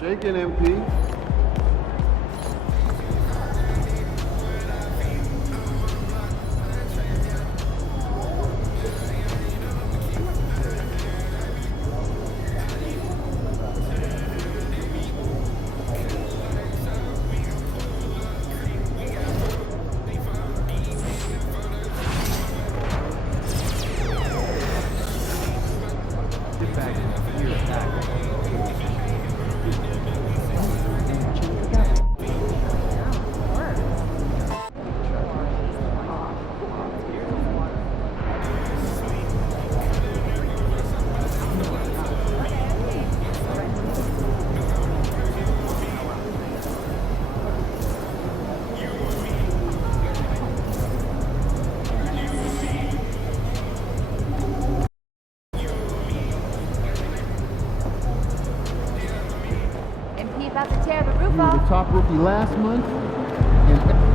Shaking MP. Get back here, attack. MP about to tear the roof He was off. the top rookie last month. And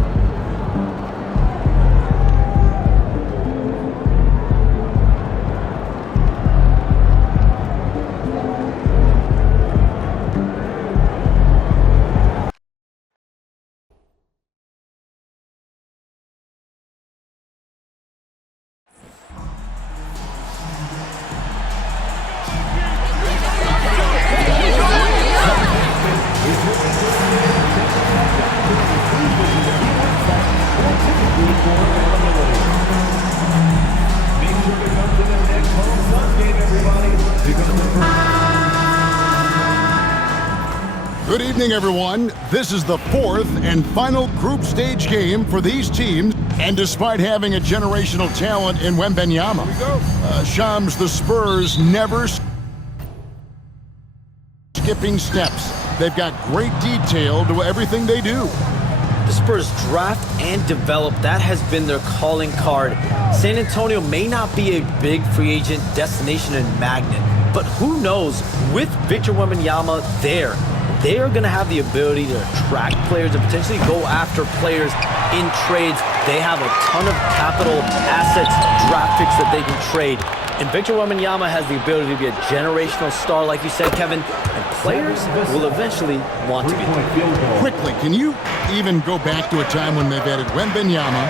Good evening, everyone. This is the fourth and final group stage game for these teams. And despite having a generational talent in Wembanyama, Shams, the Spurs never skipping steps. They've got great detail to everything they do. The Spurs draft and develop, that has been their calling card. San Antonio may not be a big free agent destination and magnet, but who knows, with Victor Wembanyama there, they are going to have the ability to attract players and potentially go after players in trades. They have a ton of capital assets, draft picks that they can trade. And Victor Wembanyama has the ability to be a generational star, like you said, Kevin, and players will eventually want to be. Quickly, can you even go back to a time when they've added Wembanyama,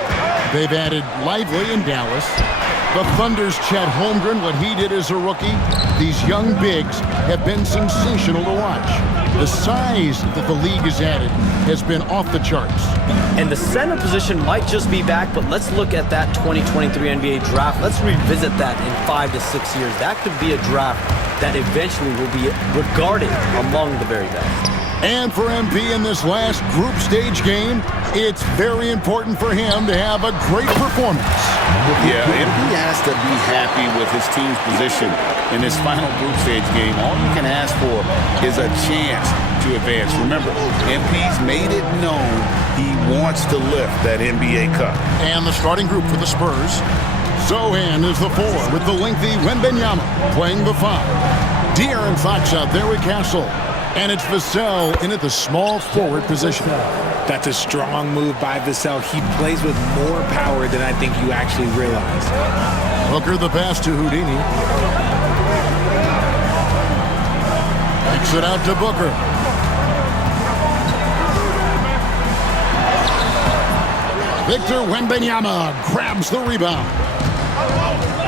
they've added Lively in Dallas, the Thunder's Chet Holmgren, what he did as a rookie? These young bigs have been sensational to watch. The size that the league has added has been off the charts. And the center position might just be back, but let's look at that 2023 NBA draft. Let's revisit that in 5 to 6 years. That could be a draft that eventually will be regarded among the very best. And for MP in this last group stage game, it's very important for him to have a great performance. Yeah, MP has to be happy with his team's position in this final group stage game. All you can ask for is a chance to advance. Remember, MP's made it known he wants to lift that NBA Cup. And the starting group for the Spurs. Zohan is the 4 with the lengthy Wembanyama playing the 5. De'Aaron Fox out there with Castle. And it's Vassell in at the small forward position. That's a strong move by Vassell. He plays with more power than I think you actually realize. Hooker the pass to Houdini. Kicks it out to Booker. Victor Wembanyama grabs the rebound.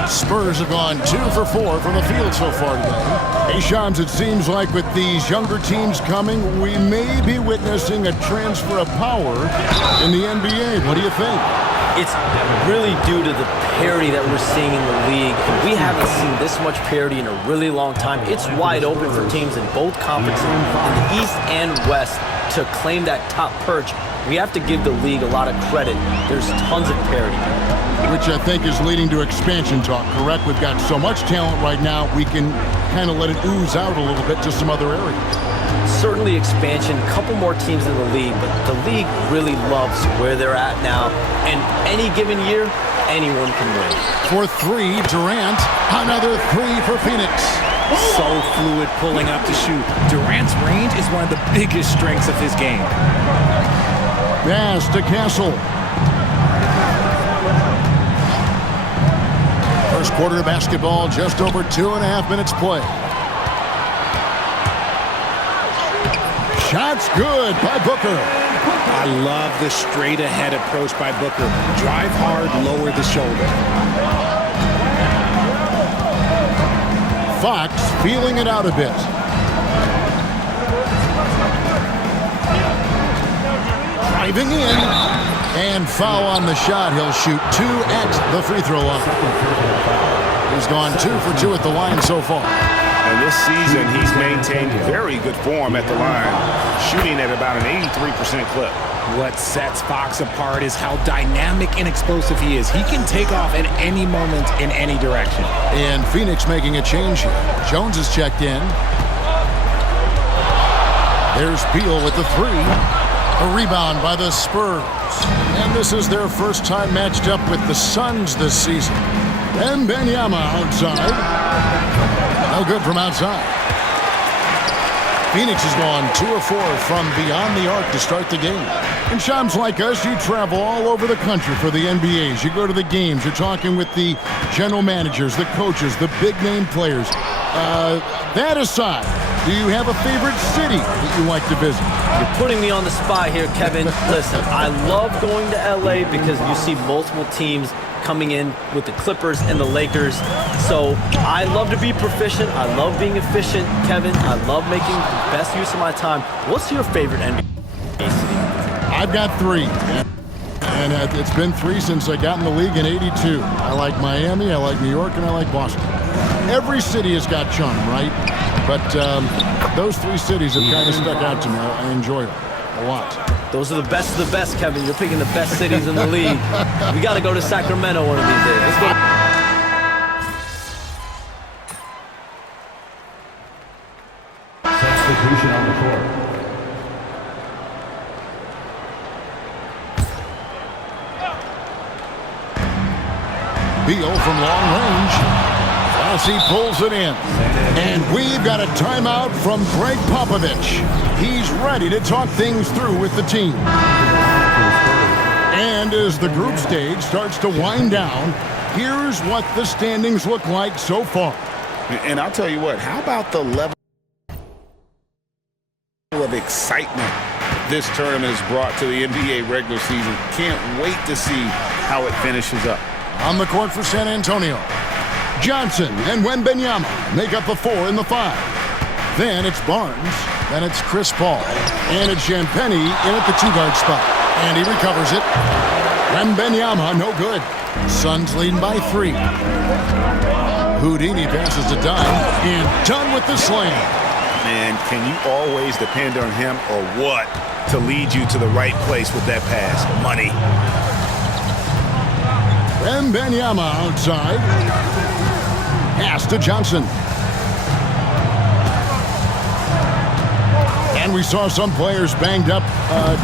Spurs have gone 2 for 4 from the field so far today. Hey, Shams, it seems like with these younger teams coming, we may be witnessing a transfer of power in the NBA. What do you think? It's really due to the parity that we're seeing in the league. We haven't seen this much parity in a really long time. It's wide open for teams in both conferences, in the East and West, to claim that top perch. We have to give the league a lot of credit. There's tons of parity. Which I think is leading to expansion talk, correct? We've got so much talent right now, we can kind of let it ooze out a little bit to some other areas. Certainly expansion, a couple more teams in the league, but the league really loves where they're at now. And any given year, anyone can win. For 3, Durant. Another 3 for Phoenix. So fluid pulling up to shoot. Durant's range is one of the biggest strengths of his game. Pass to Castle. First quarter of basketball, just over 2.5 minutes play. shot's good by Booker. I love the straight-ahead approach by Booker. Drive hard, lower the shoulder. Fox feeling it out a bit. Driving in. And foul on the shot. He'll shoot 2 at the free throw line. He's gone 2 for 2 at the line so far. And this season, he's maintained very good form at the line, shooting at about an 83% clip. What sets Fox apart is how dynamic and explosive he is. He can take off at any moment in any direction. And Phoenix making a change here. Jones is checked in. There's Beal with the 3. A rebound by the Spurs. And this is their first time matched up with the Suns this season. Wembanyama outside. No good from outside. Phoenix has gone 2 of 4 from beyond the arc to start the game. And Shams, like us, you travel all over the country for the NBAs. You go to the games. You're talking with the general managers, the coaches, the big-name players. That aside, do you have a favorite city that you like to visit? You're putting me on the spot here, Kevin. Listen, I love going to LA because you see multiple teams coming in with the Clippers and the Lakers. So I love to be proficient. I love being efficient, Kevin. I love making the best use of my time. What's your favorite NBA city? I've got 3. And it's been 3 since I got in the league in '82. I like Miami, I like New York, and I like Boston. Every city has got charm, right? But those 3 cities have kind of stuck out to me. I enjoy them a lot. Those are the best of the best, Kevin. You're picking the best cities in the league. We got to go to Sacramento one of these days. Let's go. Substitution on the court. Beal from long range. Rossi pulls it in. And we've got a timeout from Greg Popovich. He's ready to talk things through with the team. And as the group stage starts to wind down, here's what the standings look like so far. And I'll tell you what, how about the level of excitement this tournament has brought to the NBA regular season? Can't wait to see how it finishes up. On the court for San Antonio, Johnson and Wembanyama make up the 4 and the 5. Then it's Barnes, then it's Chris Paul, and it's Champagnie in at the 2-guard spot. And he recovers it. Wembanyama, no good. Suns leading by 3. Houdini passes to Dunn, and done with the slam. And can you always depend on him or what to lead you to the right place with that pass? Money. Wembanyama outside. Pass to Johnson. And we saw some players banged up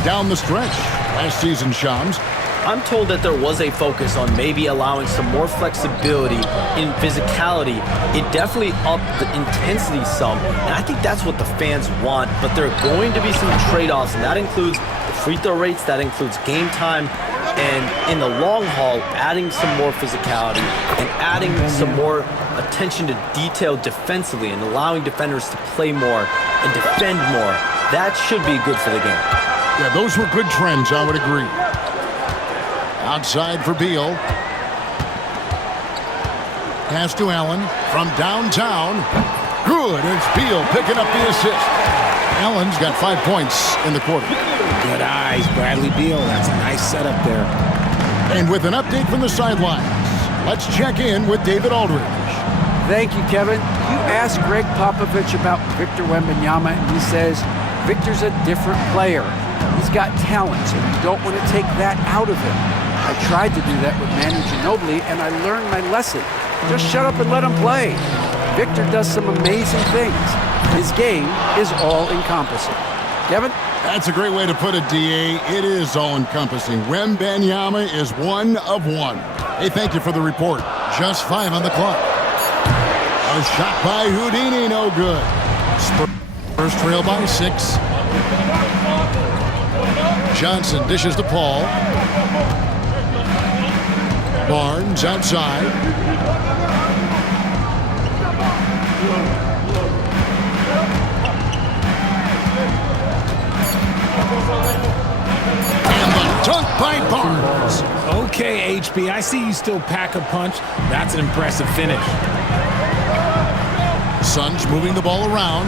down the stretch last season, Shams. I'm told that there was a focus on maybe allowing some more flexibility in physicality. It definitely upped the intensity some, and I think that's what the fans want, but there are going to be some trade-offs, and that includes the free throw rates, that includes game time, and in the long haul, adding some more physicality and adding some more attention to detail defensively and allowing defenders to play more and defend more. That should be good for the game. Yeah, those were good trends, I would agree. Outside for Beal. Pass to Allen from downtown. Good, it's Beal picking up the assist. Allen's got 5 points in the quarter. Good eyes, Bradley Beal. That's a nice setup there. And with an update from the sidelines, let's check in with David Aldridge. Thank you, Kevin. You asked Greg Popovich about Victor Wembanyama, and he says Victor's a different player. He's got talent, so you don't want to take that out of him. I tried to do that with Manu Ginobili, and I learned my lesson. Just shut up and let him play. Victor does some amazing things. His game is all-encompassing. Kevin? That's a great way to put it, D.A. It is all-encompassing. Wembanyama is 1 of 1. Hey, thank you for the report. Just 5 on the clock. A shot by Houdini, no good. Spurs trail by 6. Johnson dishes to Paul. Barnes outside. And the dunk by Barnes. Okay, HB, I see you still pack a punch. That's an impressive finish. Suns moving the ball around.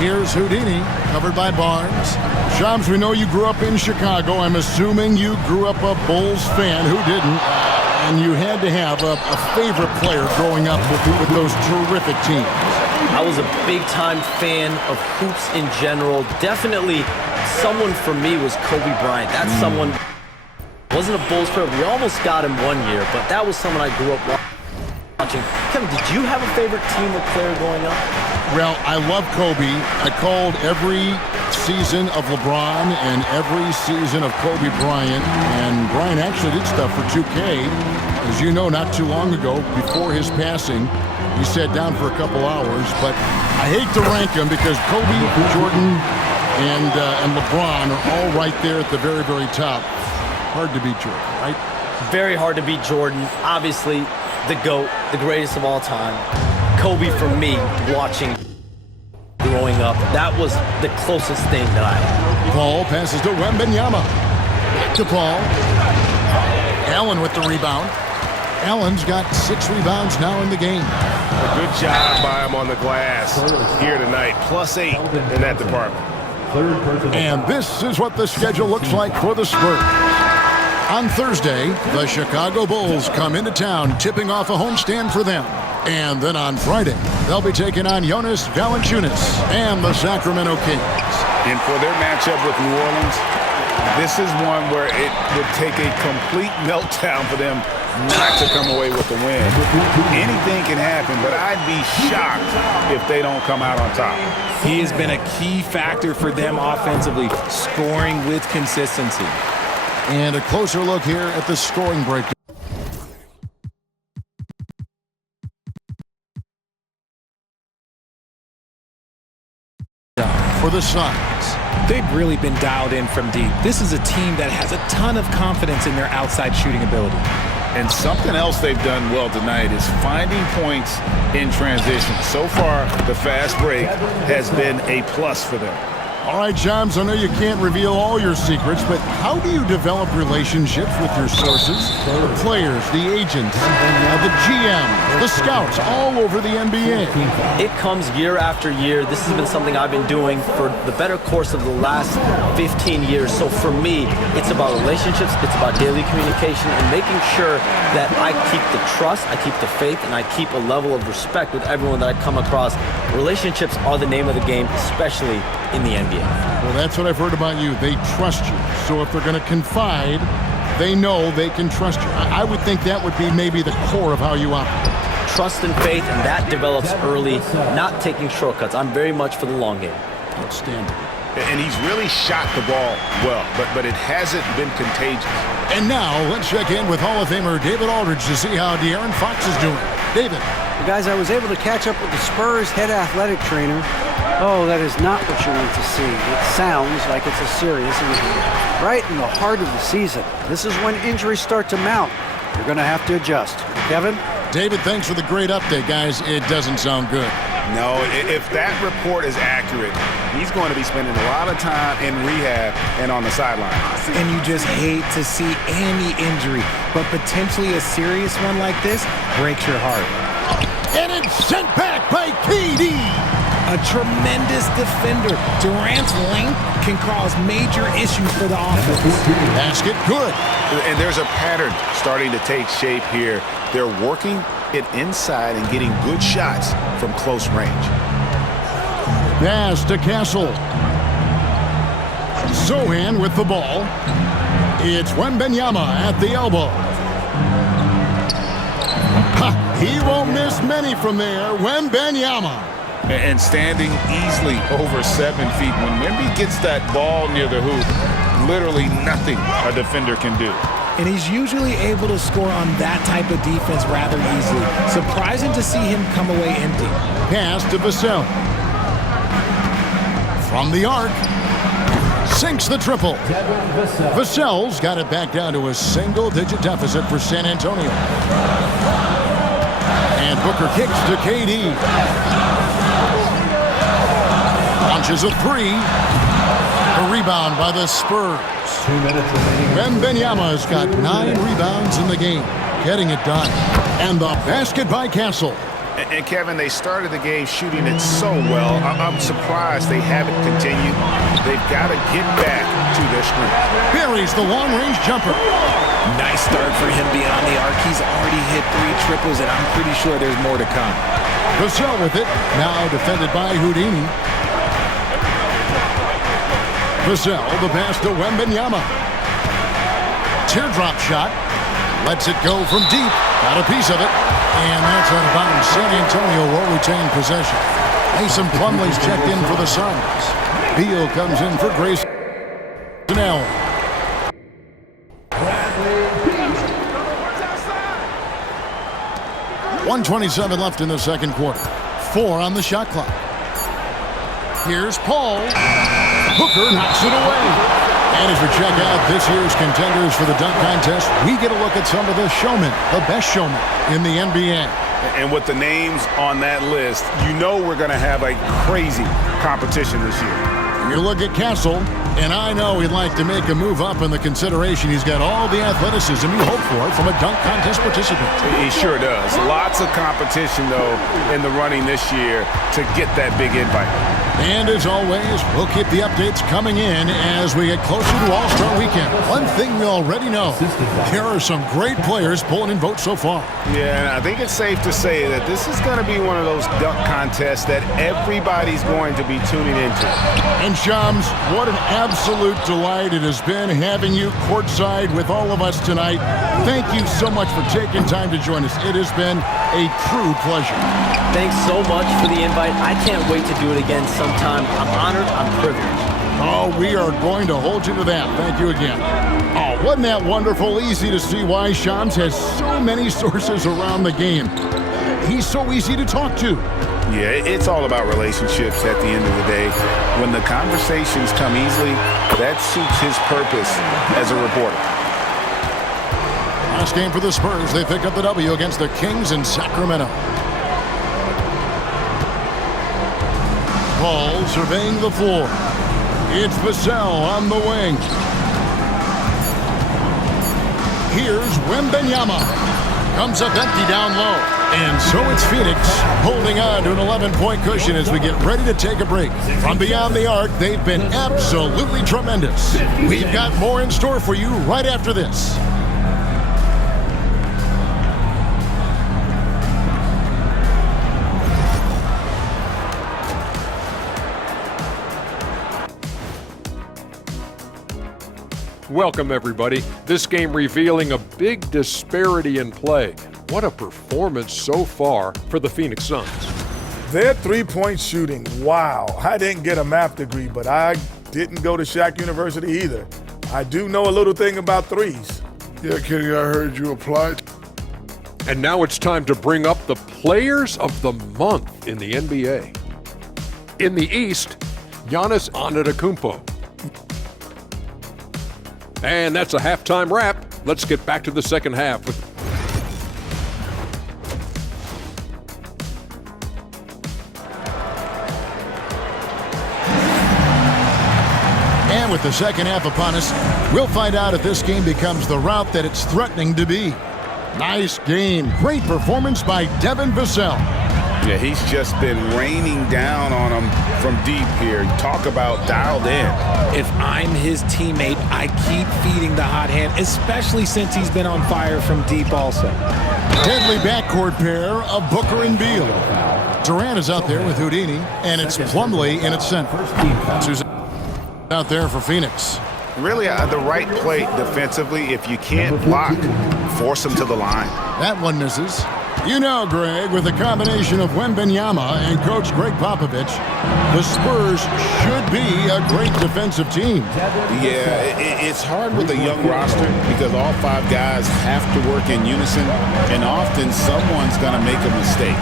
Here's Houdini, covered by Barnes. Shams, we know you grew up in Chicago. I'm assuming you grew up a Bulls fan. Who didn't? And you had to have a favorite player growing up with those terrific teams. I was a big-time fan of hoops in general. Definitely someone for me was Kobe Bryant. That's someone, wasn't a Bulls player. We almost got him one year, but that was someone I grew up watching. Kevin, did you have a favorite team or player growing up? Well, I love Kobe. I called every season of LeBron and every season of Kobe Bryant. And Bryant actually did stuff for 2K. As you know, not too long ago, before his passing, he sat down for a couple hours. But I hate to rank them because Kobe, Jordan, and LeBron are all right there at the very, very top. Hard to beat Jordan, right? Very hard to beat Jordan. Obviously, the GOAT, the greatest of all time. Kobe, for me, watching growing up, that was the closest thing that I had. Paul passes to Wembanyama. Back to Paul. Allen with the rebound. Allen's got 6 rebounds now in the game. A good job by him on the glass here tonight. +8 in that department. And this is what the schedule looks like for the Spurs. On Thursday, the Chicago Bulls come into town, tipping off a homestand for them. And then on Friday, they'll be taking on Jonas Valanciunas and the Sacramento Kings. And for their matchup with New Orleans, this is one where it would take a complete meltdown for them not to come away with the win. Anything can happen, but I'd be shocked if they don't come out on top. He has been a key factor for them offensively, scoring with consistency. And a closer look here at the scoring breakdown. For the Suns. They've really been dialed in from deep. This is a team that has a ton of confidence in their outside shooting ability. And something else they've done well tonight is finding points in transition. So far, the fast break has been a plus for them. All right, Shams, I know you can't reveal all your secrets, but how do you develop relationships with your sources, the players, the agents, the GM, the scouts all over the NBA? It comes year after year. This has been something I've been doing for the better course of the last 15 years. So for me, it's about relationships, it's about daily communication, and making sure that I keep the trust, I keep the faith, and I keep a level of respect with everyone that I come across. Relationships are the name of the game, especially in the NBA. Well, that's what I've heard about you. They trust you. So if they're going to confide, they know they can trust you. I would think that would be maybe the core of how you operate. Trust and faith, and that develops early, not taking shortcuts. I'm very much for the long game. Outstanding. And he's really shot the ball well, but it hasn't been contagious. And now let's check in with Hall of Famer David Aldridge to see how De'Aaron Fox is doing. David. Well, guys, I was able to catch up with the Spurs head athletic trainer. Oh, that is not what you want to see. It sounds like it's a serious injury. Right in the heart of the season. This is when injuries start to mount. You're going to have to adjust. Kevin? David, thanks for the great update, guys. It doesn't sound good. No, if that report is accurate, he's going to be spending a lot of time in rehab and on the sideline. And you just hate to see any injury, but potentially a serious one like this breaks your heart. And it's sent back by KD. A tremendous defender. Durant's length can cause major issues for the offense. Basket good. And there's a pattern starting to take shape here. They're working it inside and getting good shots from close range. Pass to Castle. Zohan with the ball. It's Wembanyama at the elbow. Ha, he won't miss many from there. Wembanyama. And standing easily over 7 feet. When Wemby gets that ball near the hoop, literally nothing a defender can do. And he's usually able to score on that type of defense rather easily. Surprising to see him come away empty. Pass to Vassell. From the arc. Sinks the triple. Vassell's got it back down to a single-digit deficit for San Antonio. And Booker kicks to KD. Launches a three. A rebound by the Spurs. 2 minutes remaining. Wembanyama's got 9 rebounds in the game, getting it done. And the basket by Castle. And Kevin, they started the game shooting it so well. I'm surprised they haven't continued. They've got to get back to their strength. Buries the long-range jumper. Nice start for him beyond the arc. He's already hit 3 triples, and I'm pretty sure there's more to come. Vassell with it, now defended by Houdini. Vassell, the pass to Wembanyama. Teardrop shot. Lets it go from deep. Got a piece of it. And that's out of bounds. San Antonio will retain possession. Mason Plumlee's checked in for the Suns. Beal comes in for Grayson Allen. 1:27 left in the second quarter. 4 on the shot clock. Here's Paul. Hooker knocks it away. And as we check out this year's contenders for the dunk contest, we get a look at some of the showmen, the best showmen in the NBA. And with the names on that list, you know we're going to have a crazy competition this year. You look at Castle, and I know he'd like to make a move up in the consideration. He's got all the athleticism you hope for from a dunk contest participant. He sure does. Lots of competition, though, in the running this year to get that big invite. And as always, we'll keep the updates coming in as we get closer to All-Star Weekend. One thing we already know, there are some great players pulling in votes so far. Yeah, and I think it's safe to say that this is going to be one of those dunk contests that everybody's going to be tuning into. And Shams, what an absolute delight it has been having you courtside with all of us tonight. Thank you so much for taking time to join us. It has been a true pleasure. Thanks so much for the invite. I can't wait to do it again sometime. I'm honored. I'm privileged. Oh, we are going to hold you to that. Thank you again. Oh, wasn't that wonderful? Easy to see why Shams has so many sources around the game. He's so easy to talk to. Yeah, it's all about relationships at the end of the day. When the conversations come easily, that suits his purpose as a reporter. Last game for the Spurs. They picked up the W against the Kings in Sacramento. Paul surveying the floor. It's Vassell on the wing. Here's Wembanyama. Comes up empty down low. And so it's Phoenix holding on to an 11-point cushion as we get ready to take a break. From beyond the arc, they've been absolutely tremendous. We've got more in store for you right after this. Welcome, everybody. This game revealing a big disparity in play. What a performance so far for the Phoenix Suns. Their three-point shooting, wow. I didn't get a math degree, but I didn't go to Shaq University either. I do know a little thing about threes. Yeah, Kenny, I heard you applied. And now it's time to bring up the players of the month in the NBA. In the East, Giannis Antetokounmpo. And that's a halftime wrap. Let's get back to the second half with And with the second half upon us, we'll find out if this game becomes the route that it's threatening to be. Nice game. Great performance by Devin Vassell. Yeah, he's just been raining down on him from deep here. Talk about dialed in. If I'm his teammate, I keep feeding the hot hand, especially since he's been on fire from deep also. Deadly backcourt pair of Booker and Beal. Durant is out there with Houdini, and it's Plumlee in its center. Susan out there for Phoenix. Really, the right play defensively. If you can't block, force him to the line. That one misses. You know, Greg, with the combination of Wembanyama and Coach Greg Popovich, the Spurs should be a great defensive team. Yeah, it's hard with a young roster because all 5 guys have to work in unison, and often someone's going to make a mistake.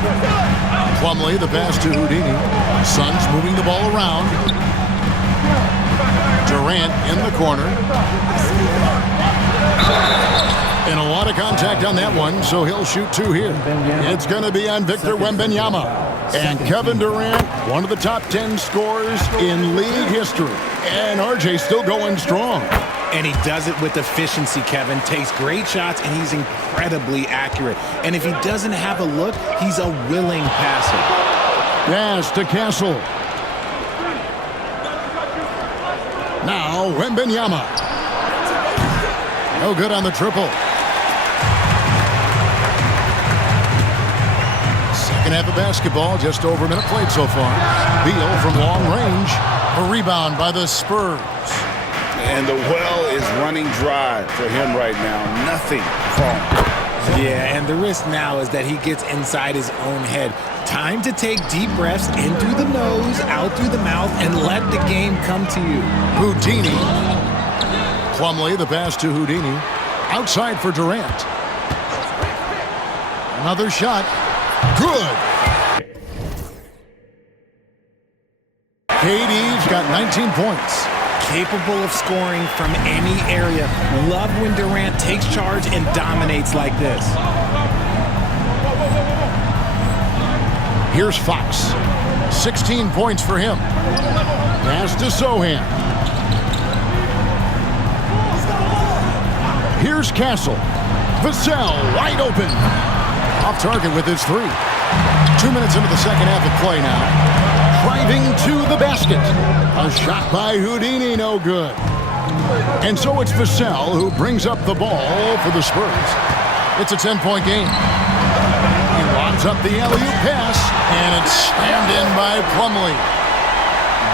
Plumlee, the pass to Houdini. Suns moving the ball around. Durant in the corner. And a lot of contact on that one, so he'll shoot 2 here. It's going to be on Victor Wembanyama. And Kevin Durant, one of the top 10 scorers in league history. And RJ still going strong. And he does it with efficiency, Kevin. Takes great shots, and he's incredibly accurate. And if he doesn't have a look, he's a willing passer. Pass to Castle. Now, Wembanyama. No good on the triple. Second half of basketball, just over a minute played so far. Beal from long range. A rebound by the Spurs. And the well is running dry for him right now. Nothing falling. Yeah, and the risk now is that he gets inside his own head. Time to take deep breaths in through the nose, out through the mouth, and let the game come to you. Houdini. Plumlee, the pass to Houdini. Outside for Durant. Another shot. Good. KD's got 19 points. Capable of scoring from any area. Love when Durant takes charge and dominates like this. Here's Fox. 16 points for him. Pass to Sohan. Here's Castle. Vassell wide open. Off target with his three. 2 minutes into the second half of play now. Driving to the basket. A shot by Houdini, no good. And so it's Vassell who brings up the ball for the Spurs. It's a 10-point game. He lobs up the alley-oop pass, and it's slammed in by Plumlee.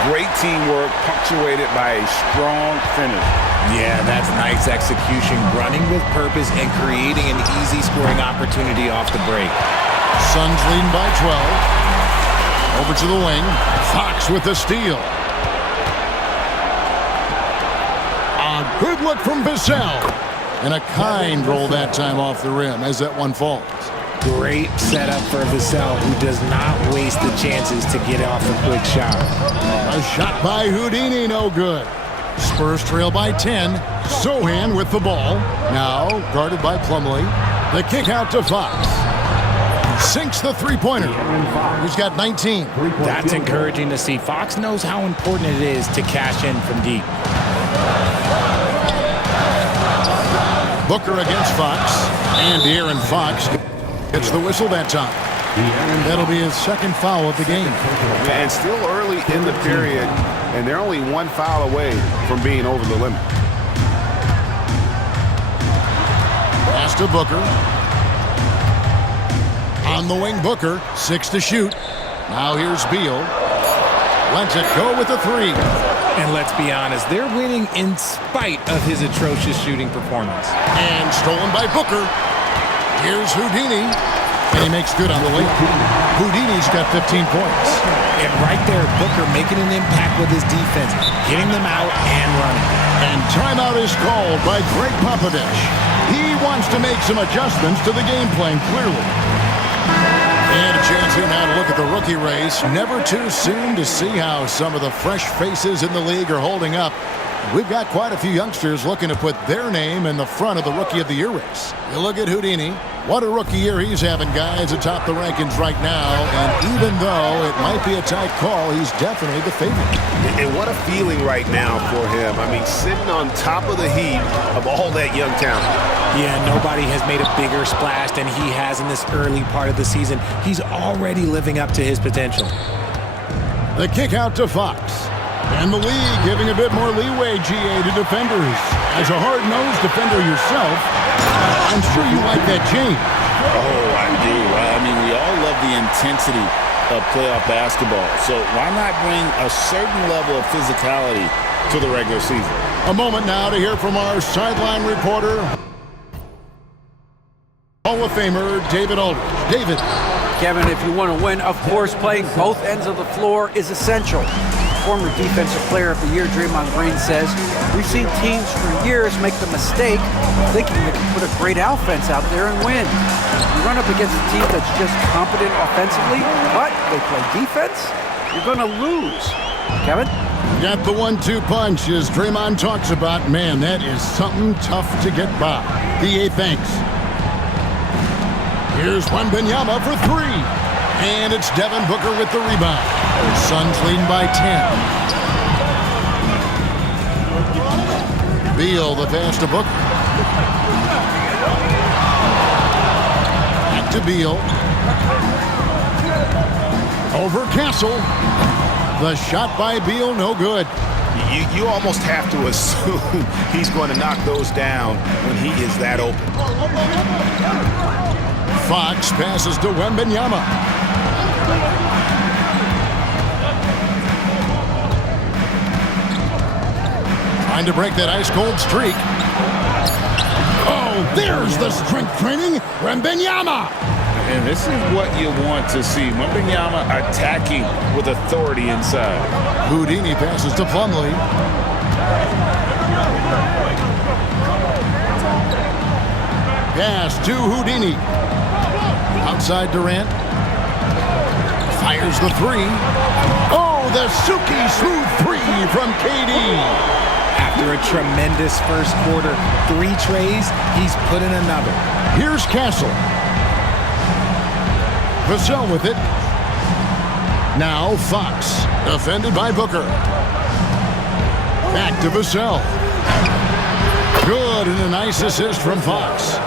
Great teamwork punctuated by a strong finish. Yeah, that's nice execution. Running with purpose and creating an easy scoring opportunity off the break. Suns leading by 12. Over to the wing. Fox with the steal. A good look from Vassell. And a kind roll that time off the rim as that one falls. Great setup for Vassell, who does not waste the chances to get off a quick shot. A shot by Houdini, no good. Spurs trail by 10. Sohan with the ball. Now guarded by Plumlee. The kick out to Fox. Sinks the three-pointer. He's got 19. That's encouraging to see. Fox knows how important it is to cash in from deep. Booker against Fox. And De'Aaron Fox gets the whistle that time. And that'll be his second foul of the game. And still early in the period, and they're only one foul away from being over the limit. Pass to Booker. On the wing, Booker. 6 to shoot. Now here's Beal. Lets it go with a three. And let's be honest, they're winning in spite of his atrocious shooting performance. And stolen by Booker. Here's Houdini. And he makes good on the late. Houdini's got 15 points. And right there, Booker making an impact with his defense, getting them out and running. And timeout is called by Greg Popovich. He wants to make some adjustments to the game plan, clearly. And a chance here now to look at the rookie race. Never too soon to see how some of the fresh faces in the league are holding up. We've got quite a few youngsters looking to put their name in the front of the Rookie of the Year race. You look at Houdini. What a rookie year he's having, guys, atop the rankings right now. And even though it might be a tight call, he's definitely the favorite. And what a feeling right now for him. I mean, sitting on top of the heap of all that young talent. Yeah, nobody has made a bigger splash than he has in this early part of the season. He's already living up to his potential. The kick out to Fox. And the league giving a bit more leeway, GA, to defenders. As a hard-nosed defender yourself, I'm sure you like that change. Oh, I do. I mean, we all love the intensity of playoff basketball. So why not bring a certain level of physicality to the regular season? A moment now to hear from our sideline reporter, Hall of Famer David Aldridge. David. Kevin, if you want to win, of course, playing both ends of the floor is essential. Former Defensive Player of the Year Draymond Green says, we've seen teams for years make the mistake of thinking they can put a great offense out there and win. You run up against a team that's just competent offensively, but they play defense, you're going to lose. Kevin? Got the 1-2 punch as Draymond talks about. Man, that is something tough to get by. DA thanks. Here's Wembanyama for three. And it's Devin Booker with the rebound. The Suns leading by 10. Beal, the pass to Booker. Back to Beal. Over Castle. The shot by Beal, no good. You almost have to assume he's going to knock those down when he is that open. Fox passes to Wembanyama. Trying to break that ice-cold streak. Oh, there's the strength training. Wembanyama. And this is what you want to see. Wembanyama attacking with authority inside. Houdini passes to Plumlee. Pass to Houdini. Outside Durant. Fires the three. Oh, the Suki smooth three from KD. After a tremendous first quarter, 3 trays, he's put in another. Here's Castle. Vassell with it. Now Fox, defended by Booker. Back to Vassell. Good, and a nice assist from Fox.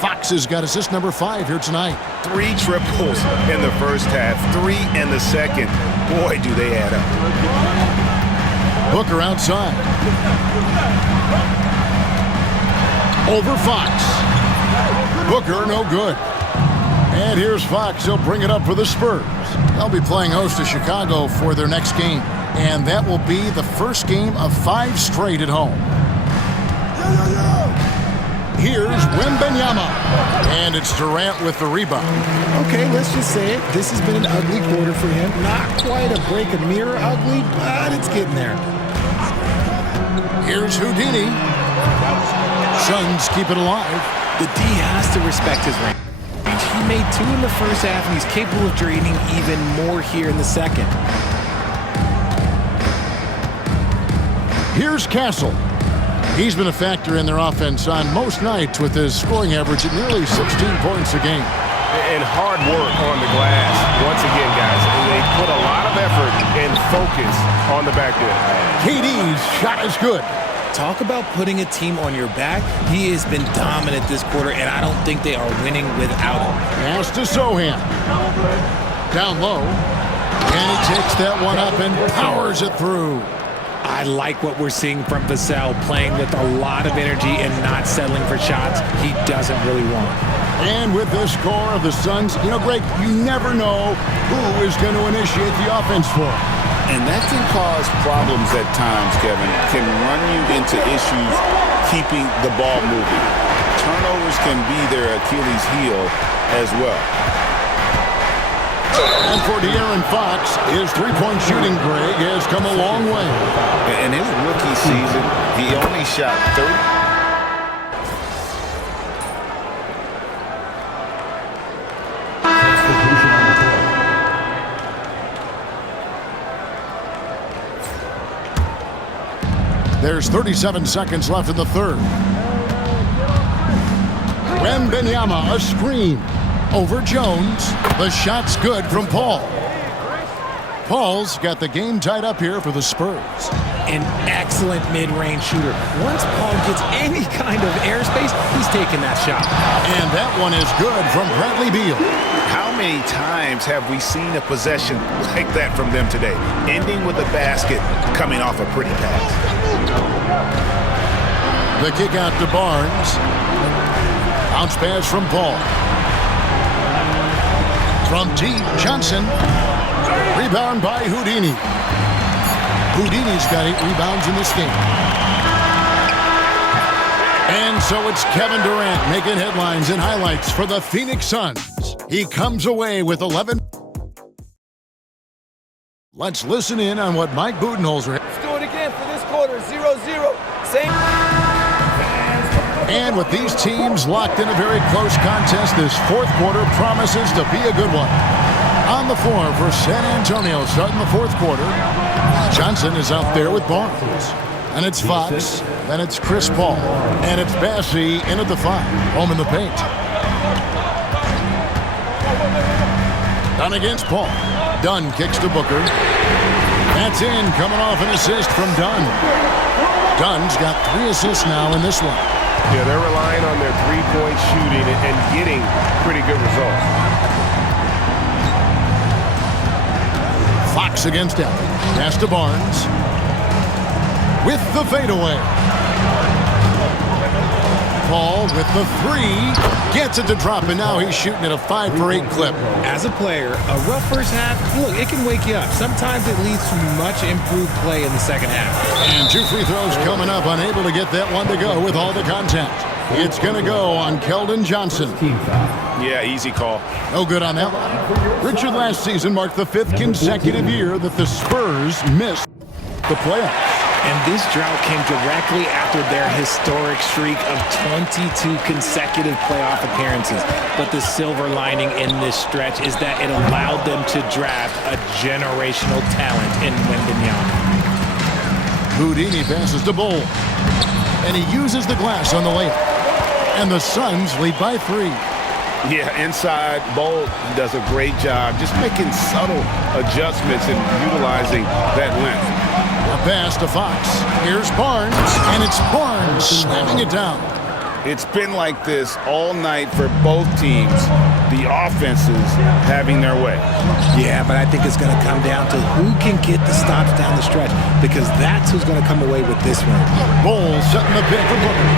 Fox has got assist number 5 here tonight. 3 triples in the first half, 3 in the second. Boy, do they add up. Booker outside. Over Fox. Booker, no good. And here's Fox. He'll bring it up for the Spurs. They'll be playing host to Chicago for their next game. And that will be the first game of 5 straight at home. Here's Wembanyama. And it's Durant with the rebound. Okay, let's just say it. This has been an ugly quarter for him. Not quite a break a mirror ugly, but it's getting there. Here's Houdini. Suns keep it alive. The D has to respect his range. He made 2 in the first half, and he's capable of draining even more here in the second. Here's Castle. He's been a factor in their offense on most nights with his scoring average at nearly 16 points a game. And hard work on the glass. Once again, guys, they put a lot of effort and focus on the backcourt. KD's shot is good. Talk about putting a team on your back. He has been dominant this quarter, and I don't think they are winning without him. Pass to Sohan. Down low. And he takes that one up and powers it through. I like what we're seeing from Vassell, playing with a lot of energy and not settling for shots he doesn't really want. And with this score of the Suns, you know, Greg, you never know who is going to initiate the offense for him. And that can cause problems at times, Kevin. Can run you into issues keeping the ball moving. Turnovers can be their Achilles heel as well. And for De'Aaron Fox, his three-point shooting, Greg, has come a long way. In his rookie season, he only shot 30. There's 37 seconds left in the third. Wembanyama, a screen. Over Jones. The shot's good from Paul. Paul's got the game tied up here for the Spurs. An excellent mid-range shooter. Once Paul gets any kind of airspace, he's taking that shot. And that one is good from Bradley Beal. How many times have we seen a possession like that from them today, ending with a basket coming off a pretty pass? The kick out to Barnes. Bounce pass from Paul. From T. Johnson. Rebound by Houdini. Houdini's got 8 rebounds in this game. And so it's Kevin Durant making headlines and highlights for the Phoenix Suns. He comes away with 11. Let's listen in on what Mike Budenholzer. Let's do it again for this quarter. 0-0. Same. And with these teams locked in a very close contest, this fourth quarter promises to be a good one. On the floor for San Antonio, starting the fourth quarter, Johnson is out there with Barnes. And it's Fox, then it's Chris Paul, and it's Bassey in at the 5, home in the paint. Dunn against Paul. Dunn kicks to Booker. That's in, coming off an assist from Dunn. Dunn's got 3 assists now in this one. Yeah, they're relying on their three-point shooting and getting pretty good results. Fox against Allen. Pass to Barnes. With the fadeaway. Paul with the 3. Gets it to drop, and now he's shooting at a 5 for 8 clip. As a player, a rough first half, look, it can wake you up. Sometimes it leads to much improved play in the second half. And 2 free throws coming up, unable to get that one to go with all the contact. It's going to go on Keldon Johnson. Yeah, easy call. No good on that one. Richard last season marked the 5th consecutive year that the Spurs missed the playoffs. And this drought came directly after their historic streak of 22 consecutive playoff appearances. But the silver lining in this stretch is that it allowed them to draft a generational talent in Wembanyama. Houdini passes to Bull. And he uses the glass on the layup. And the Suns lead by 3. Yeah, inside, Bowl does a great job just making subtle adjustments and utilizing that length. A pass to Fox. Here's Barnes, and it's Barnes slamming it down. It's been like this all night for both teams. The offenses having their way. Yeah, but I think it's going to come down to who can get the stops down the stretch, because that's who's going to come away with this one. Bull setting the pick for Booker.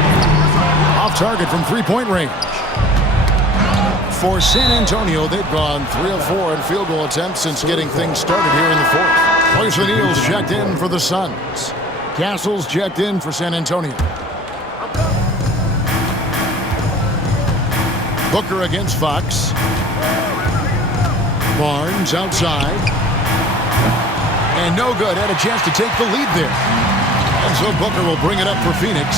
Off target from 3-point range. For San Antonio, they've gone 3 of 4 in field goal attempts since getting things started here in the 4th. Royce O'Neal's checked in for the Suns. Castle's checked in for San Antonio. Booker against Fox. Barnes outside. And no good. Had a chance to take the lead there. And so Booker will bring it up for Phoenix.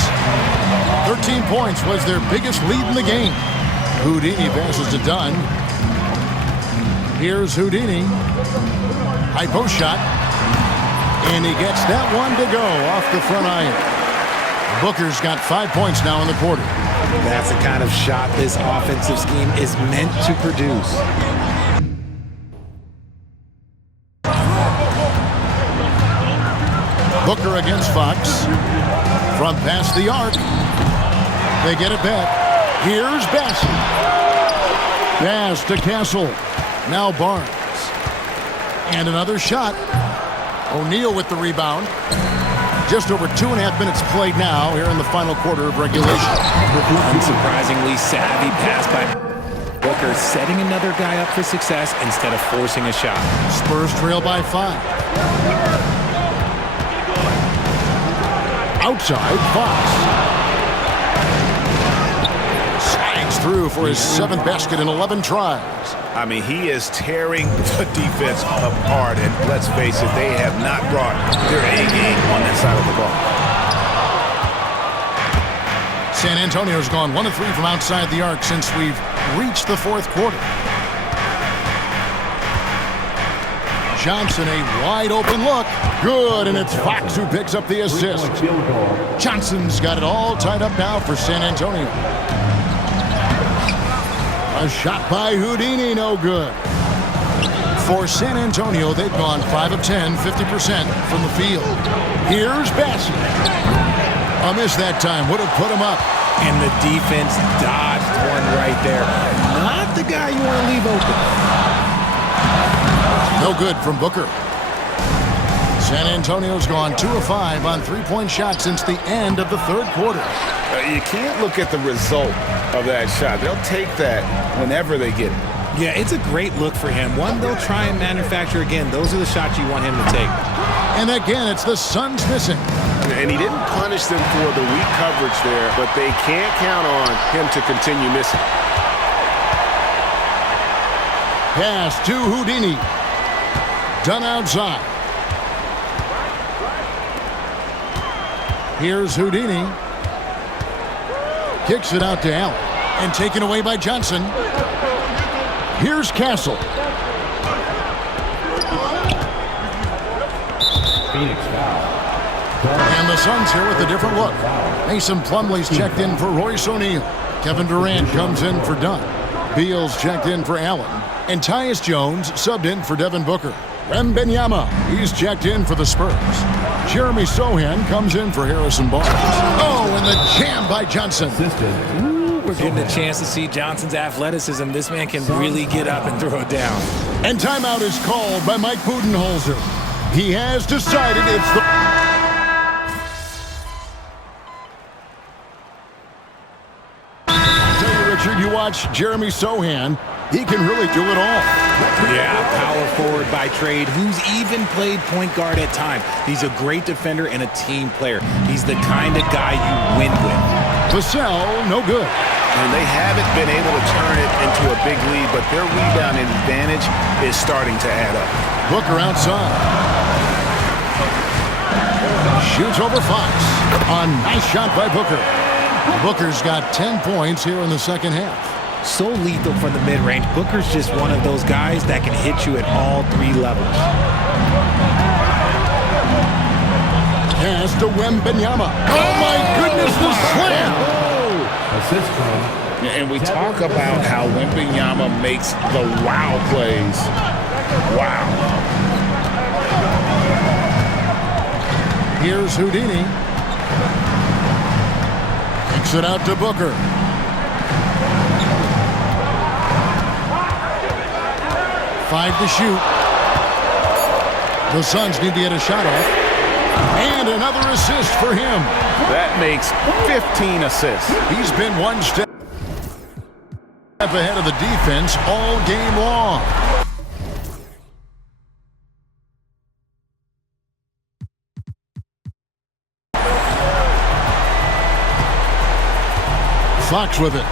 13 points was their biggest lead in the game. Houdini passes to Dunn. Here's Houdini. High post shot. And he gets that one to go off the front iron. Booker's got 5 points now in the quarter. That's the kind of shot this offensive scheme is meant to produce. Booker against Fox. From past the arc. They get it back. Here's Bassey. Pass to Castle. Now Barnes. And another shot. O'Neal with the rebound. Just over 2.5 minutes played now here in the final quarter of regulation. Unsurprisingly savvy pass by Booker, setting another guy up for success instead of forcing a shot. Spurs trail by 5. Outside, Fox. Slides through for his 7th basket in 11 tries. I mean, he is tearing the defense apart, and let's face it, they have not brought their A game on that side of the ball. San Antonio's gone 1 of 3 from outside the arc since we've reached the 4th quarter. Johnson, a wide open look. Good, and it's Fox who picks up the assist. Johnson's got it all tied up now for San Antonio. A shot by Houdini, no good. For San Antonio, they've gone 5 of 10, 50% from the field. Here's Bassey. A miss that time, would have put him up. And the defense dodged one right there. Not the guy you want to leave open. No good from Booker. San Antonio's gone 2 of 5 on 3-point shots since the end of the 3rd quarter. You can't look at the result of that shot. They'll take that whenever they get it. Yeah, it's a great look for him. One they'll try and manufacture again. Those are the shots you want him to take. And again, it's the Suns missing. And he didn't punish them for the weak coverage there, but they can't count on him to continue missing. Pass to Houdini. Done outside. Here's Houdini. Kicks it out to Allen. And taken away by Johnson. Here's Castle. Phoenix foul. And the Suns here with a different look. Mason Plumlee's checked in for Royce O'Neal. Kevin Durant comes in for Dunn. Beal's checked in for Allen. And Tyus Jones subbed in for Devin Booker. Wembanyama, he's checked in for the Spurs. Jeremy Sohan comes in for Harrison Barnes. Oh, and the jam by Johnson. We're getting a chance to see Johnson's athleticism. This man can really get up and throw it down. And timeout is called by Mike Budenholzer. He has decided it's the... I'll tell you, Richard, you watch Jeremy Sohan, he can really do it all. Yeah, power forward by trade, who's even played point guard at times. He's a great defender and a team player. He's the kind of guy you win with. Vassell, no good. And they haven't been able to turn it into a big lead, but their rebounding advantage is starting to add up. Booker outside. Shoots over Fox. A nice shot by Booker. Booker's got 10 points here in the second half. So lethal from the mid-range. Booker's just one of those guys that can hit you at all 3 levels. Pass to Wembanyama. Oh, my goodness, the slam! And we talk about how Wembanyama makes the wow plays. Wow. Here's Houdini. Kicks it out to Booker. Five to shoot. The Suns need to get a shot off. And another assist for him. That makes 15 assists. He's been one step ahead of the defense all game long. Fox with it.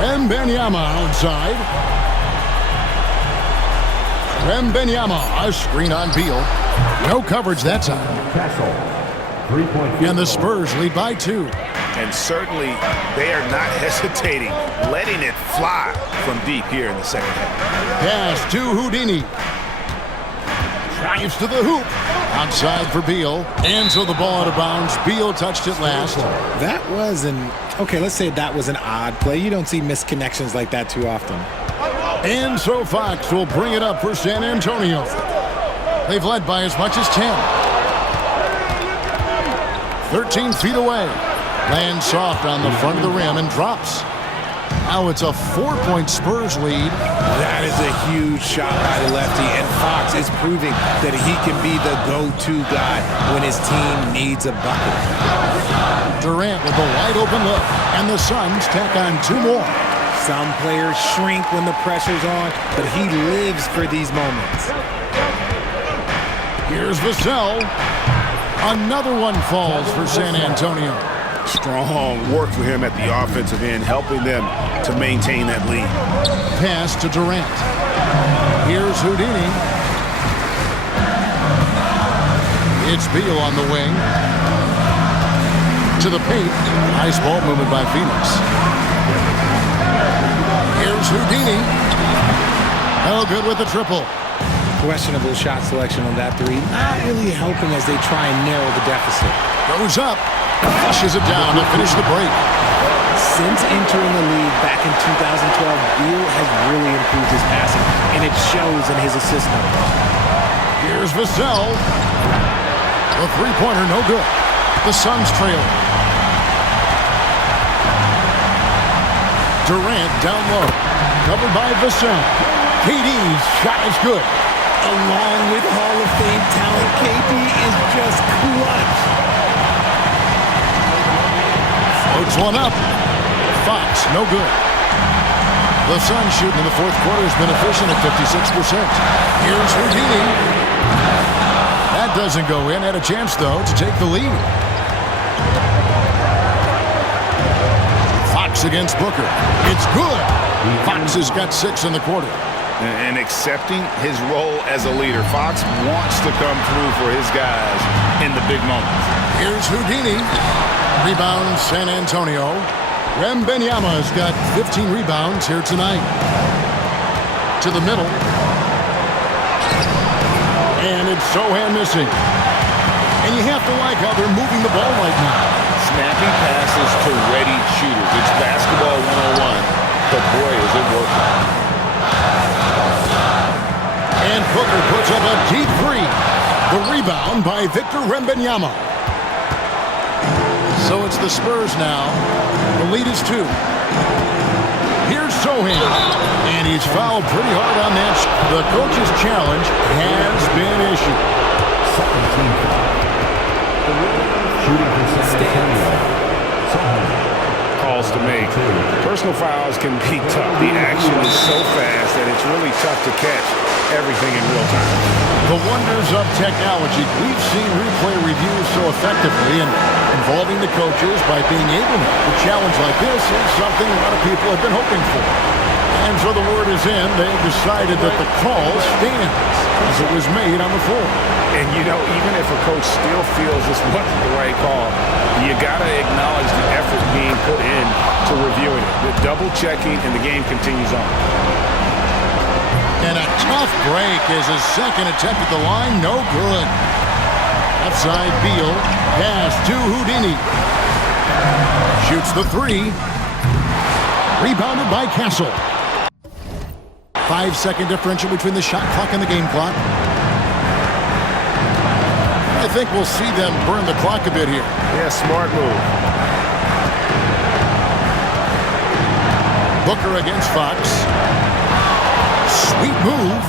Wembanyama outside. Wembanyama, a screen on Beal. No coverage that time. And the Spurs lead by 2. And certainly they are not hesitating, letting it fly from deep here in the second half. Pass to Houdini. Drives to the hoop. Outside for Beal. And so the ball out of bounds. Beal touched it last. That was let's say that was an odd play. You don't see misconnections like that too often. And so Fox will bring it up for San Antonio. They've led by as much as 10. 13 feet away. Lands soft on the front of the rim and drops. Now it's a 4-point Spurs lead. That is a huge shot by the lefty, and Fox is proving that he can be the go-to guy when his team needs a bucket. Durant with a wide-open look, and the Suns tack on 2 more. Some players shrink when the pressure's on, but he lives for these moments. Here's Vassell. Another one falls for San Antonio. Strong work for him at the offensive end, helping them to maintain that lead. Pass to Durant. Here's Houdini. It's Beal on the wing. To the paint. Nice ball movement by Phoenix. Here's Houdini. No good with the triple. Questionable shot selection on that 3. Not really helping as they try and narrow the deficit. Goes up. Flushes it down to finish the break. Since entering the league back in 2012, Beal has really improved his passing, and it shows in his assist numbers. Here's Vassell. The three-pointer, no good. The Suns trail. Durant down low. Covered by Vassell. KD's shot is good. Along with Hall of Fame talent, KD is just clutch. Floats one up. Fox, no good. The Suns shooting in the fourth quarter has been efficient at 56%. Here's Houdini. That doesn't go in. Had a chance, though, to take the lead. Fox against Booker. It's good. Fox has got 6 in the quarter. And accepting his role as a leader. Fox wants to come through for his guys in the big moments. Here's Houdini. Rebound San Antonio. Wembanyama has got 15 rebounds here tonight. To the middle. And it's Sohan missing. And you have to like how they're moving the ball right now. snapping passes to ready shooters. It's basketball 101, but boy, is it working. And Booker puts up a deep three. The rebound by Victor Wembanyama. So it's the Spurs now. The lead is 2. Here's Sohan. And he's fouled pretty hard on that. The coach's challenge has been issued. Second team foul. Shooting percentage. Calls to make. Personal fouls can be tough. The action is so fast that it's really tough to catch everything in real time. The wonders of technology. We've seen replay reviews so effectively, and involving the coaches by being able to challenge like this is something a lot of people have been hoping for. And so the word is in. They've decided that the call stands as it was made on the floor. And, you know, even if a coach still feels this wasn't the right call, you got to acknowledge the effort being put in to reviewing it. The double-checking, and the game continues on. And a tough break is his second attempt at the line. No good. Outside Beal. Pass to Houdini. Shoots the 3. Rebounded by Castle. 5-second differential between the shot clock and the game clock. I think we'll see them burn the clock a bit here. Yeah, smart move. Booker against Fox. Sweet move.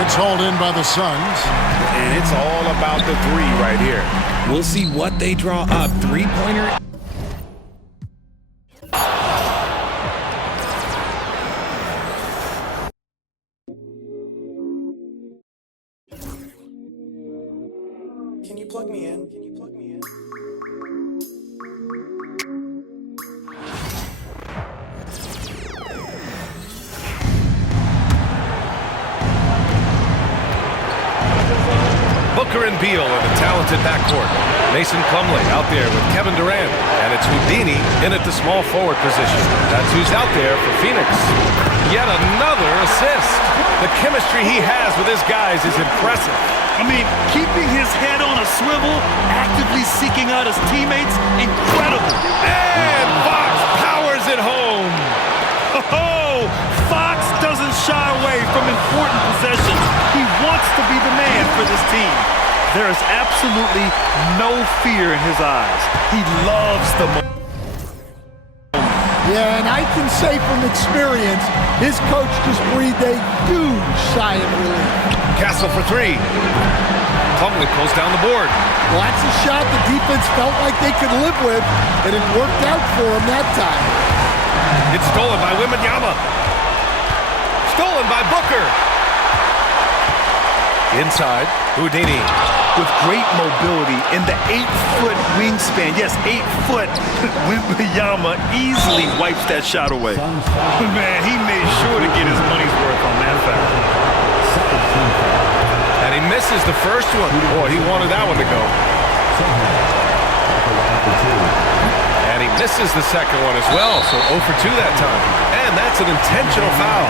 It's hauled in by the Suns. And it's all about the 3 right here. We'll see what they draw up. Three-pointer. Can you plug me in? Booker and Beal in a talented backcourt. Mason Plumlee out there with Kevin Durant. And it's Houdini in at the small forward position. That's who's out there for Phoenix. Yet another assist. The chemistry he has with his guys is impressive. I mean, keeping his head on a swivel, actively seeking out his teammates, incredible. And Fox powers it home. Oh, Fox doesn't shy away from important possessions. He wants to be the man for this team. There is absolutely no fear in his eyes. He loves the moment. Yeah, and I can say from experience, his coach just breathed a huge sigh of relief. Castle for 3. Plumlee pulls down the board. Well, that's a shot the defense felt like they could live with, and it worked out for him that time. It's stolen by Wembanyama. Stolen by Booker. Inside, Houdini. With great mobility in the 8-foot wingspan. Yes, 8 foot. Wembanyama easily wipes that shot away. Man, he made sure to get his money's worth on that foul. And he misses the first one. Boy, he wanted that one to go. And he misses the second one as well, so 0 for 2 that time. And that's an intentional foul.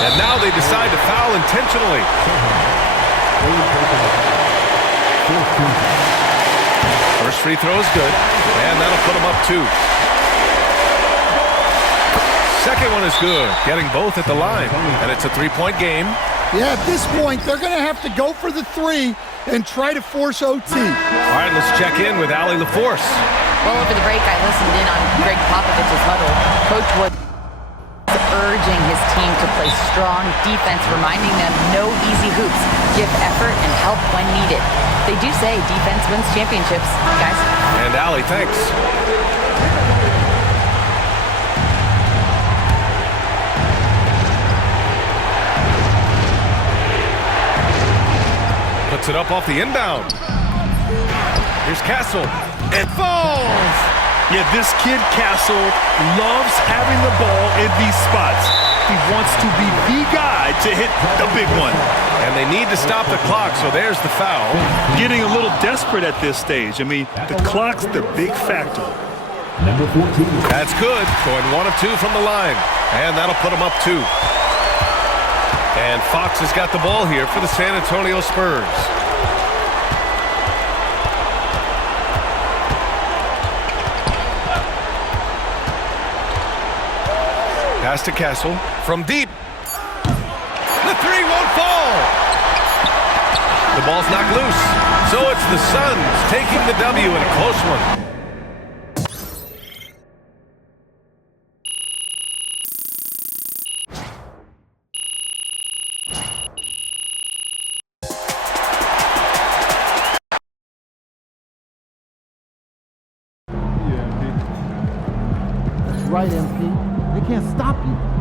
And now they decide to foul intentionally. First free throw is good, and that'll put him up 2. Second one is good, getting both at the line, and it's a 3-point game. Yeah, at this point, they're going to have to go for the 3 and try to force OT. All right, let's check in with Allie LaForce. Well, over the break, I listened in on Greg Popovich's huddle. Coach Wood urging his team to play strong defense, reminding them no easy hoops, give effort and help when needed. They do say defense wins championships, guys. And Allie, thanks. Puts it up off the inbound. Here's Castle. It falls! Yeah, this kid, Castle, loves having the ball in these spots. He wants to be the guy to hit the big one. And they need to stop the clock, so there's the foul. Getting a little desperate at this stage. I mean, the clock's the big factor. Number 14. That's good. Going 1 of 2 from the line. And that'll put him up 2. And Fox has got the ball here for the San Antonio Spurs. Pass to Castle from deep. The three won't fall. The ball's knocked loose. So it's the Suns taking the W in a close one. That's right, MP. They can't stop you.